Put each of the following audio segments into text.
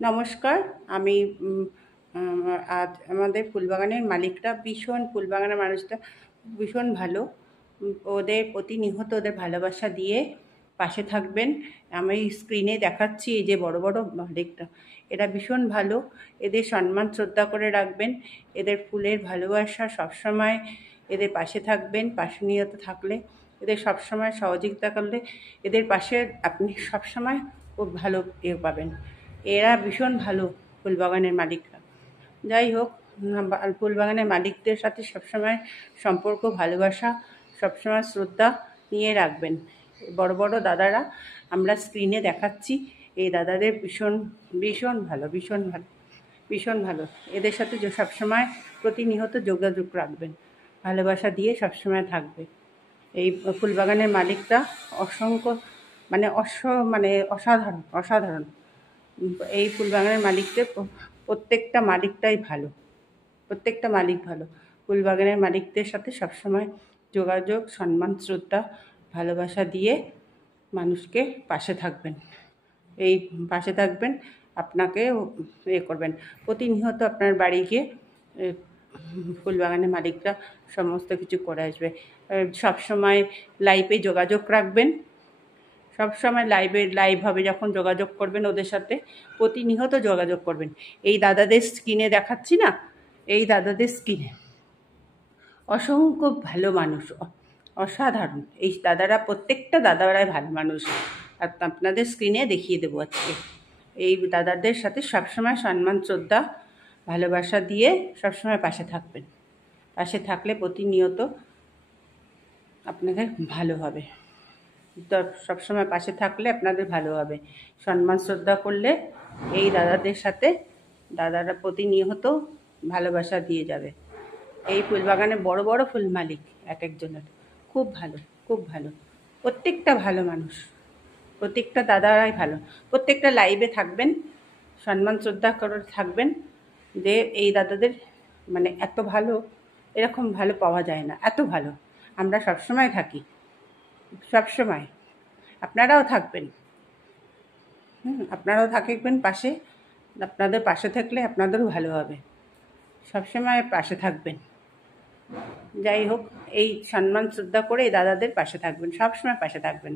নমস্কার। আমি আজ আমাদের ফুলবাগানের মালিকরা ফুলবাগানের মানুষরা ভীষণ ভালো। ওদের প্রতিনিয়ত ওদের ভালোবাসা দিয়ে পাশে থাকবেন। আমি স্ক্রিনে দেখাচ্ছি এই যে বড় বড় মালিকরা, এরা ভীষণ ভালো। এদের সম্মান শ্রদ্ধা করে রাখবেন। এদের ফুলের ভালোবাসা সবসময় এদের পাশে থাকবেন। পাশে নিয়ত থাকলে, এদের সবসময় সহযোগিতা করলে, এদের পাশে আপনি সবসময় খুব ভালো পাবেন। এরা ভীষণ ভালো ফুলবাগানের মালিকরা। যাই হোক, ফুলবাগানের মালিকদের সাথে সবসময় সম্পর্ক, ভালোবাসা, সবসময় শ্রদ্ধা নিয়ে রাখবেন। বড় বড় দাদারা আমরা স্ক্রিনে দেখাচ্ছি, এই দাদাদের ভীষণ ভীষণ ভালো, ভীষণ ভালো, ভীষণ ভালো। এদের সাথে সবসময় প্রতিনিয়ত যোগাযোগ রাখবেন, ভালোবাসা দিয়ে সবসময় থাকবে। এই ফুলবাগানের মালিকরা অসংখ্য অসাধারণ অসাধারণ। এই ফুলবাগানের মালিকদের প্রত্যেকটা মালিকটাই ভালো, প্রত্যেকটা মালিক ভালো। ফুলবাগানের মালিকদের সাথে সবসময় যোগাযোগ, সম্মান, শ্রদ্ধা, ভালোবাসা দিয়ে মানুষকে পাশে থাকবেন। এই পাশে থাকবেন, আপনাকে করবেন। প্রতিনিয়ত আপনার বাড়ি গিয়ে ফুলবাগানের মালিকরা সমস্ত কিছু করে আসবে। সবসময় লাইভে যোগাযোগ রাখবেন, সবসময় লাইভ হবে যখন যোগাযোগ করবেন ওদের সাথে, প্রতিনিয়ত যোগাযোগ করবেন। এই দাদাদের স্ক্রিনে দেখাচ্ছি না, এই দাদাদের স্ক্রিনে অসংখ্য ভালো মানুষ, অসাধারণ। এই দাদারা প্রত্যেকটা দাদারাই ভালো মানুষ, আর আপনাদের স্ক্রিনে দেখিয়ে দেবো আজকে। এই দাদাদের সাথে সবসময় সম্মান, শ্রদ্ধা, ভালোবাসা দিয়ে সবসময় পাশে থাকবেন। পাশে থাকলে প্রতিনিয়ত আপনাদের ভালো হবে। সবসময় পাশে থাকলে আপনাদের ভালো হবে। সম্মান শ্রদ্ধা করলে এই দাদাদের সাথে দাদারা প্রতিনিয়ত ভালোবাসা দিয়ে যাবে। এই ফুলবাগানে বড় বড় ফুল মালিক এক একজনের খুব ভালো, খুব ভালো। প্রত্যেকটা ভালো মানুষ, প্রত্যেকটা দাদারাই ভালো। প্রত্যেকটা লাইভে থাকবেন, সম্মান শ্রদ্ধা করে থাকবেন। যে এই দাদাদের এত ভালো, এরকম ভালো পাওয়া যায় না, এত ভালো। আমরা সবসময় থাকি, সবসময় আপনারাও থাকবেন। আপনারাও থাকবেন পাশে। আপনাদের পাশে থাকলে আপনাদেরও ভালো হবে। সবসময় পাশে থাকবেন। যাই হোক, এই সম্মান শ্রদ্ধা করে এই দাদাদের পাশে থাকবেন, সবসময় পাশে থাকবেন,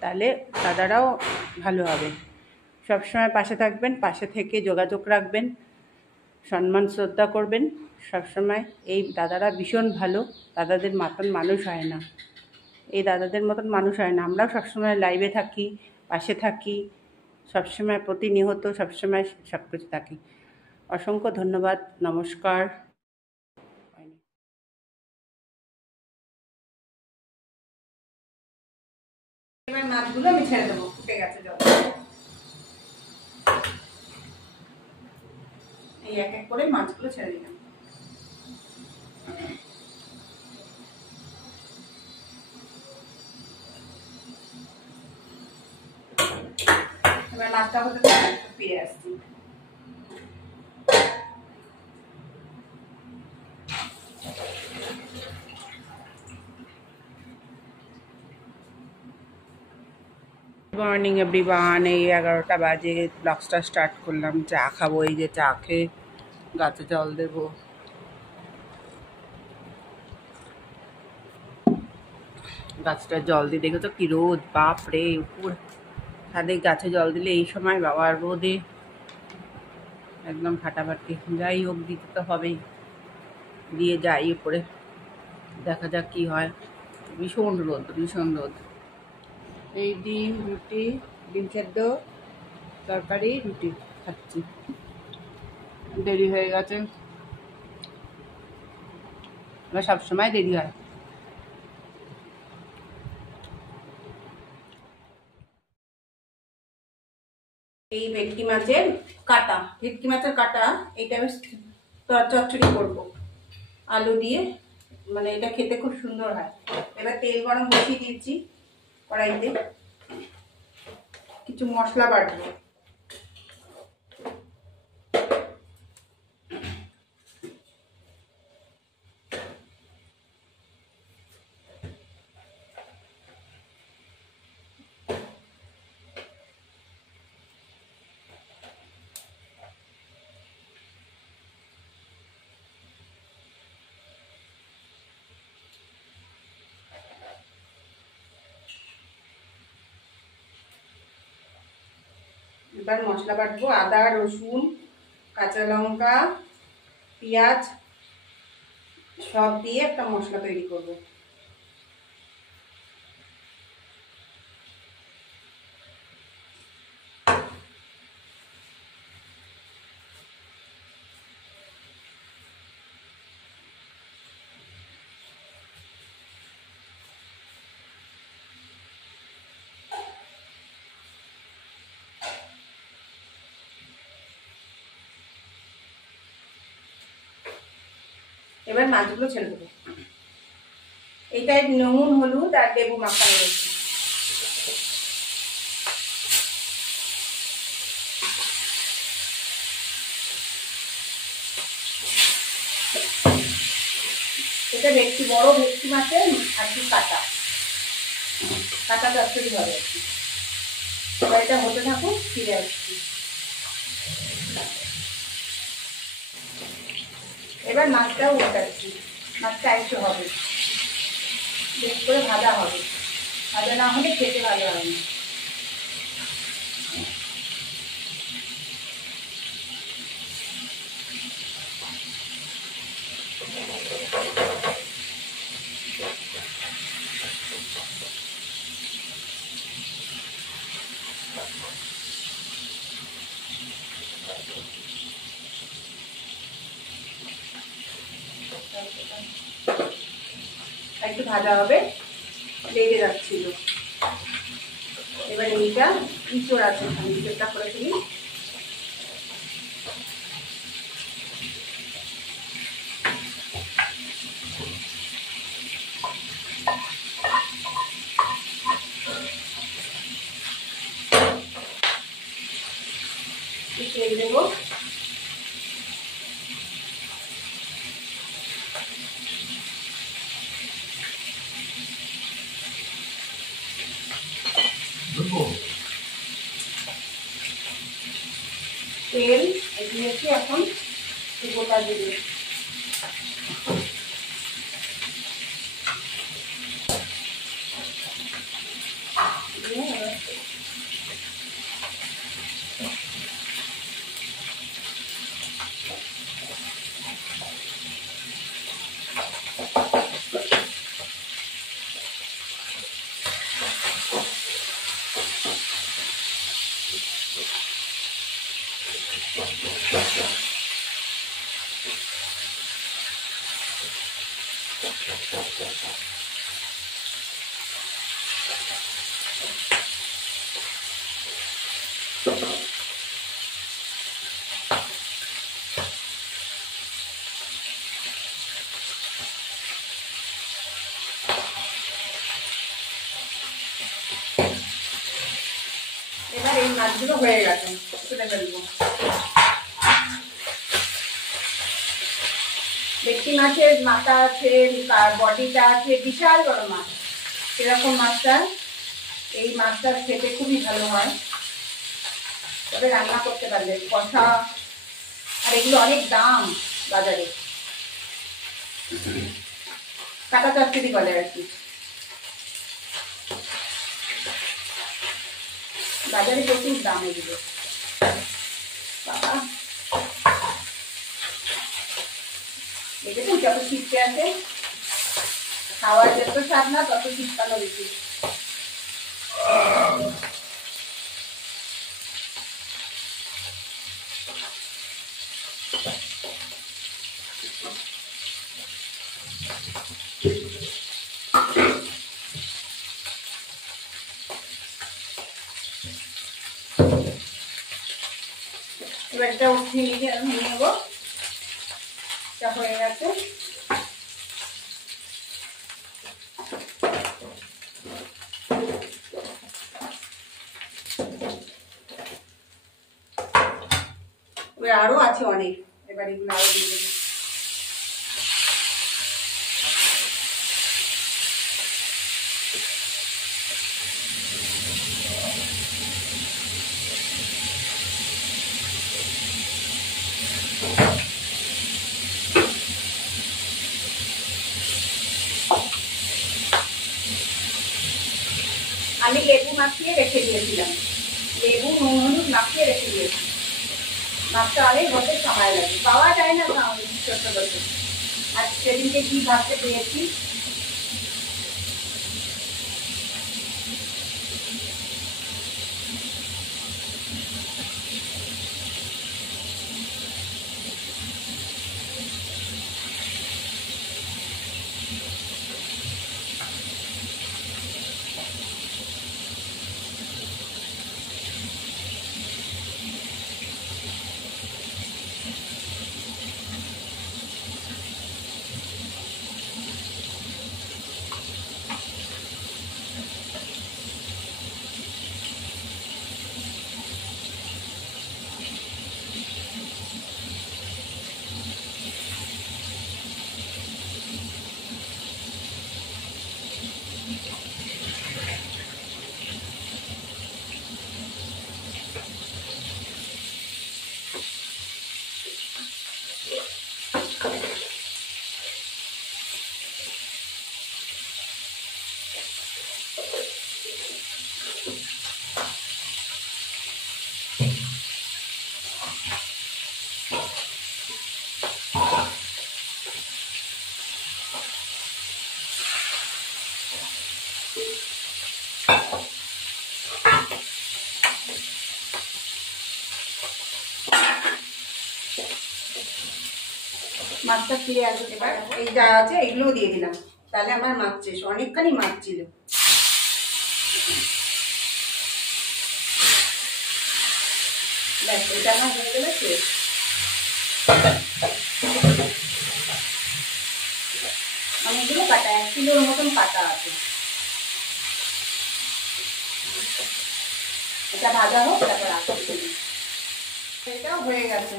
তাহলে দাদারাও ভালো হবে। সবসময় পাশে থাকবেন, পাশে থেকে যোগাযোগ রাখবেন, সম্মান শ্রদ্ধা করবেন সবসময়। এই দাদারা ভীষণ ভালো, দাদাদের মতন মানুষ হয় না, এই দাদাদের মতন মানুষ হয় না। আমরাও সবসময় লাইভে থাকি, পাশে থাকি, সবসময় প্রতিনিয়ত সবসময় সব কিছু থাকি। অসংখ্য ধন্যবাদ, নমস্কার। এবার মাছগুলো আমি ছেড়ে দেবো, ফুটে গেছে জল। এই এক এক করে মাছগুলো ছেড়ে দিলাম। এবার মাছটা হতে ফিরে আসছি। Good morning everyone. এই 11টা বাজে, ব্লগসটা স্টার্ট করলাম। চা খাবো, এই যে চা খেয়ে গাছে জল দেবো। গাছটা জল দিয়ে দেখো তো কি রোদ, বাপ রে। উপর ছাদে গাছে জল দিলে এই সময় বাবার রোদে একদম ফাটাফাটি। যাই হোক, দিতে তো হবেই, দিয়ে যাই উপরে, দেখা যাক কি হয়। ভীষণ রোদ, ভীষণ রোদ। এই ডিম, রুটি, ডিম সেদ্ধ, তরকারি, রুটি খাচ্ছি। দেরি হয়ে গেছে, আমার সবসময় দেরি হয়। এই ভেটকি মাছের কাটা, এইটা আমি চচ্চড়ি করবো আলু দিয়ে। এটা খেতে খুব সুন্দর হয়। এবার তেল গরম বসিয়ে দিয়েছি কড়াইতে, কিছু মশলা বাটবো। এবার মশলা বাটবো, আদা রসুন কাঁচা লঙ্কা পেঁয়াজ সব দিয়ে একটা মশলা তৈরি করব। এবার মাছগুলো ছেড়ে দেবো। এইটাই নুন হলুদ আর লেবু মাখানো রয়েছে। এটা ভেটকি, বড় ভেটকি মাছের আর কি কাটা কাটা চচ্চড়ি হবে আর কি। এবার এটা হতে থাকুক, ফিরে আসছি। এবার মাছটাও উল্টাচ্ছি, মাছটা একটু হবে, বেশ করে ভাজা হবে, ভাজা না হলে খেতে ভালো হবে না। একটু ভাজা হবে, লেগে যাচ্ছিল। এবার এইটা ইঁচড় আছে, ইঁচড়টা করে ফেলি। তেল দেবো, তেল দিয়েছি, এখন গোটা জিরে এবার এই মাছগুলো হয়ে গেছে, তুলে ফেলবো। ভেটকি মাছের মাথা আছে, বডিটা আছে, বিশাল বড় মাছ। এরকম মাছটা, এই মাছটা খেতে খুবই ভালো হয়, তবে রান্না করতে পারলে কষা। আর এগুলো অনেক দাম বাজারে, কাটা চচ্চড়ি বলে আর কি। বাজারে প্রচুর দাম এগুলো। বাবা দেখেছেন যত শীতকে আছে, খাওয়ার যত স্বাদ না তত শীতকালও বেশি। এবার এটা উঠিয়ে নিয়ে নেবো, এটা হয়ে গেছে। এবার আরো আছে অনেক, এবার এগুলো আরো দিয়ে দেবো। আমি লেবু মাখিয়ে রেখে দিয়েছিলাম, লেবু নুন হলুদ মাখিয়ে রেখে দিয়েছি। মাছটা অনেক বছর সময় লাগে, পাওয়া যায় না ছোট্ট বছর। আর সেদিনকে কি ভাবতে পেরেছি, মাছটা ফিরে আসবে। এবার এই যা আছে এইগুলোও দিয়ে দিলাম, তাহলে আমার মাছ শেষ। অনেকখানি মাছ ছিল। ব্যাস, এটা আমার হয়ে গেলে শেষ। অনেকগুলো কাটা, 1 কিলোর মতন কাটা আছে। এটা ভাজা হোক, তারপর আসতে দিই। এটাও হয়ে গেছে।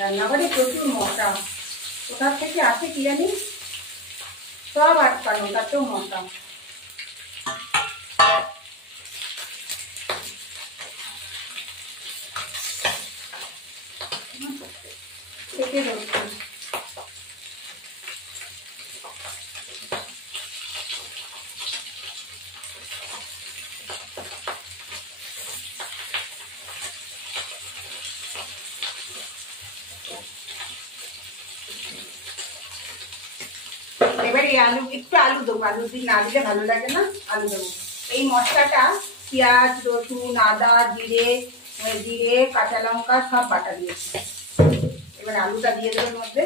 রান্নাঘরে প্রচুর মশা, কোথা থেকে আসে কি জানি, সব আটকানো, তাতেও মশা। থেকে ধরছে। এবার এই আলু, একটু আলু দেবো, আলু না দিলে ভালো লাগে না, আলু দেবো। এই মশলাটা পেঁয়াজ রসুন আদা জিরে জিরে কাঁচা লঙ্কা সব বাটা দিয়েছি। এবার আলুটা দিয়ে দেবো মধ্যে।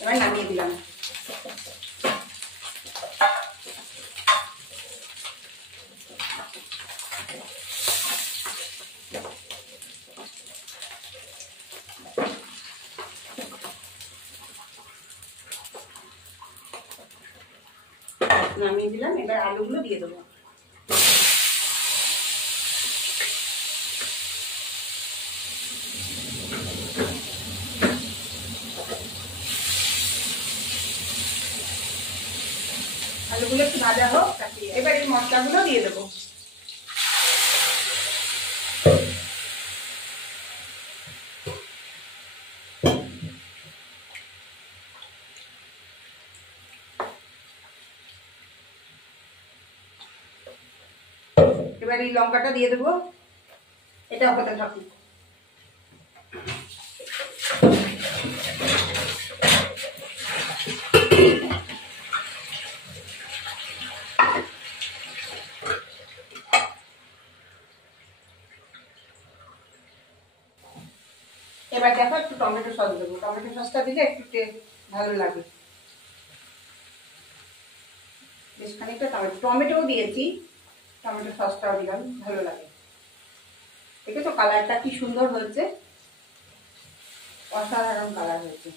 এবার নামিয়ে দিলাম। নামিয়ে দিলাম, এবার আলুগুলো দিয়ে দেবো। আলুগুলো একটু ভাজা হোক, এবার এই মশলাগুলো দিয়ে দেবো। এবার এই লঙ্কাটা দিয়ে দেবো, এটা হতে থাকুক। এবার দেখো একটু টমেটো সস দেবো, টমেটো সসটা দিলে একটু ভালো লাগে। বেশ খানিকটা টমেটোও দিয়েছি, টমেটো সসটাও দিলাম, ভালো লাগে। দেখেছো কালারটা কি সুন্দর হয়েছে, অসাধারণ কালার হয়েছে।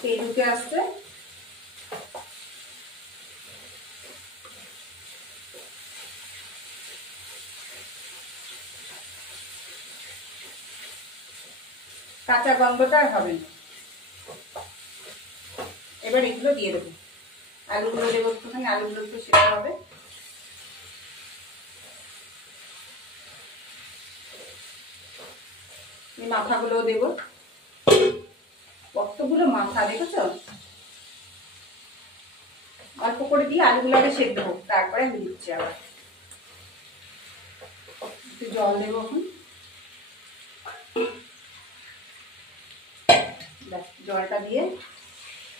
তেল উঠে আসছে। কাঁচা গন্ধটা আর হবে না। এবার এগুলো দিয়ে দেবো, আলুগুলো দেবো একটুখানি, আলুগুলো একটু সেদ্ধ হবে। মাথাগুলোও দেবো, কতগুলো মাথা দেখেছো। অল্প করে দিয়ে আলুগুলো আগে সেদ্ধ হোক, তারপরে আমি দিচ্ছি আবার একটু জল দেবো। এখন জলটা দিয়ে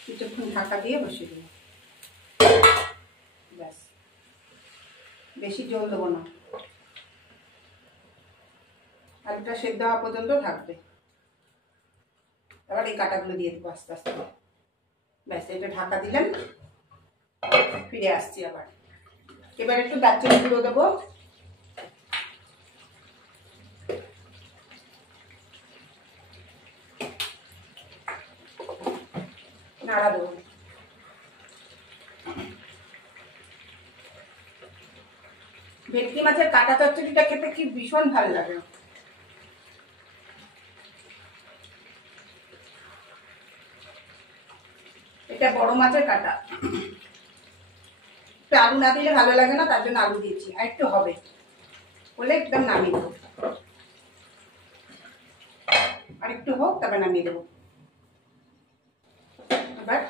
কিছুক্ষণ ঢাকা দিয়ে বসিয়ে দেবো। ব্যাস, বেশি জল দেবো না, আলুটা সেদ্ধ হওয়া পর্যন্ত থাকবে। এবার এই কাঁটাগুলো দিয়ে দেবো আস্তে আস্তে। ব্যাস, এটা ঢাকা দিলাম, ফিরে আসছি আবার। এবার একটু দারচিনি গুঁড়ো দেবো, নাড়া দেবো। ভেটকি মাছের কাঁটা চচ্চড়িটা খেতে কি ভীষণ ভালো লাগে। এটা বড় মাছের কাঁটা, একটু আলু না দিলে ভালো লাগে না, তার জন্য আলু দিয়েছি। আর একটু হবে বলে একদম নামিয়ে দেবো, আর একটু হোক তারপর নামিয়ে দেবো। এবার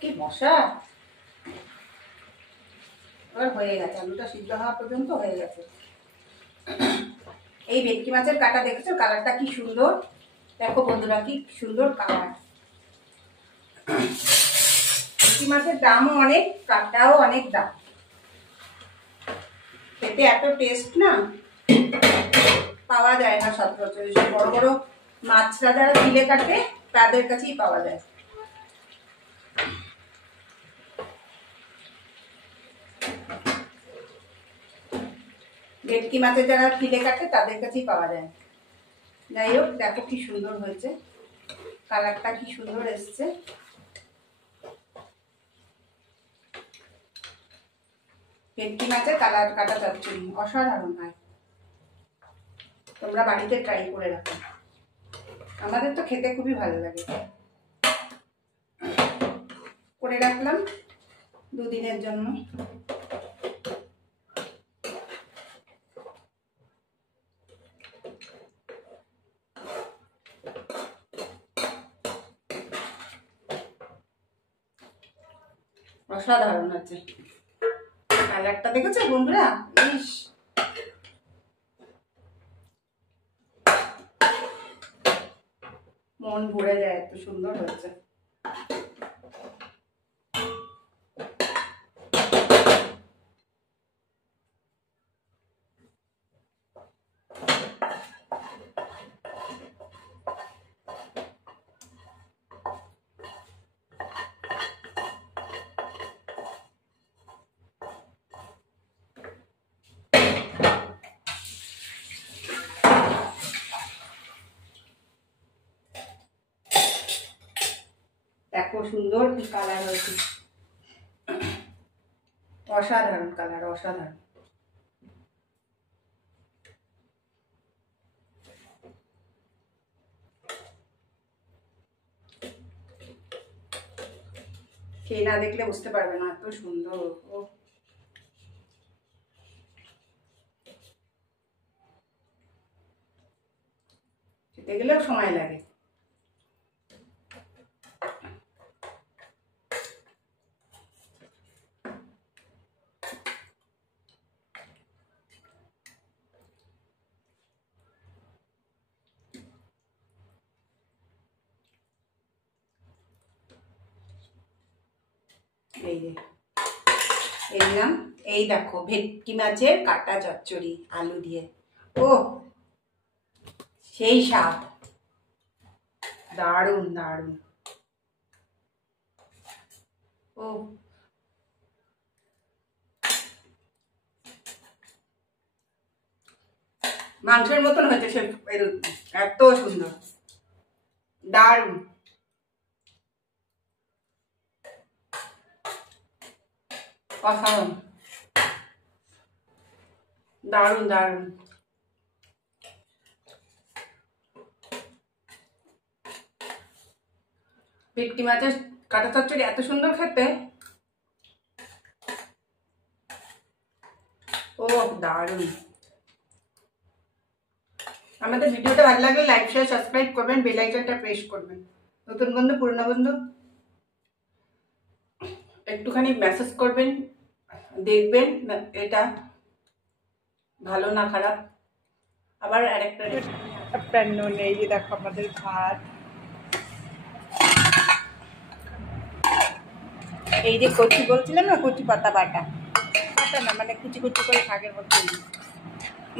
কি মশা, এবার হয়ে গেছে, আলুটা সিদ্ধ হওয়া পর্যন্ত হয়ে গেছে। এই ভেটকি মাছের কাঁটা দেখেছো, কালারটা কি সুন্দর, দেখো বন্ধুরা কি সুন্দর কালার। ভেটকি মাছের দামও অনেক, কাঁটাও অনেক দাম, খেতে এত টেস্ট না, পাওয়া যায় না সচরাচর। বড় বড় মাছরা যারা কিলে কাটে তাদের কাছেই পাওয়া যায়। ভেটকি মাছের যারা কিলে কাটে তাদের কাছেই পাওয়া যায়। যাই হোক, দেখো কি সুন্দর হয়েছে, কালারটা কি সুন্দর এসছে। ভেটকি মাছের কালার কাটা চচ্চড়ি অসাধারণ হয়, তোমরা বাড়িতে ট্রাই করে রাখো। আমাদের তো খেতে খুবই ভালো লাগে। করে রাখলাম দুদিনের জন্য। অসাধারণ আছে, কালারটা দেখেছো বন্ধুরা, ইস মন ভরে যায়, এত সুন্দর হয়েছে। দেখো সুন্দর কি কালার হয়েছে, অসাধারণ কালার, অসাধারণ। খেয়ে না দেখলে বুঝতে পারবে না, এত সুন্দর। ও খেতে গেলেও সময় লাগে। এই যে এই নাম, এই দেখো ভেটকি মাছের কাটা চচ্চড়ি আলু দিয়ে, ও সেই স্বাদ, দারুণ দারুণ। ও মাংসের মতন হয়েছে সে, এত সুন্দর, দারুণ। অসাধারণ, দারুণ দারুণ। ভেটকি মাছের কাঁটা চচ্চড়ি এত সুন্দর খেতে, ও দারুণ। আমাদের ভিডিওটা ভালো লাগলে লাইক শেয়ার সাবস্ক্রাইব করবেন, বেল আইকনটা প্রেস করবেন। নতুন বন্ধু পুরনো বন্ধু একটুখানি মেসেজ করবেন, দেখবেন এটা ভালো না খারাপ। আবার আরেকটা আফটারনুন, এই যে দেখো আমাদের ভাত, এই যে কচি বলছিলাম না, কচি পাতা বাটা, বাটা না মানে কুচি কুচি করে শাকের মতো,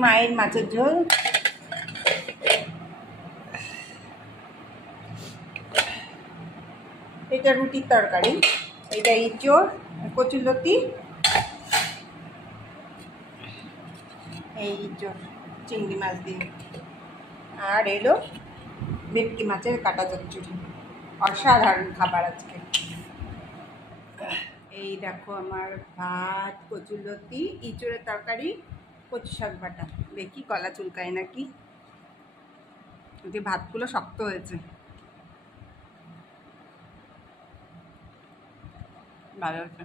মায়ের মাছের ঝোল, এটা রুটির তরকারি, এটা ইঁচড় কচুলতি, এই ইঁচড় চিংড়ি মাছ দিয়ে, আর এলো ভেটকি মাছের কাঁটা চচ্চড়ি। অসাধারণ খাবার আজকে। এই দেখো আমার ভাত, কচুলতি, ইঁচড়ের তরকারি, কচু শাক বাটা। দেখি গলা চুলকায় নাকি, যে ভাতগুলো শক্ত হয়েছে, ভালো হয়েছে।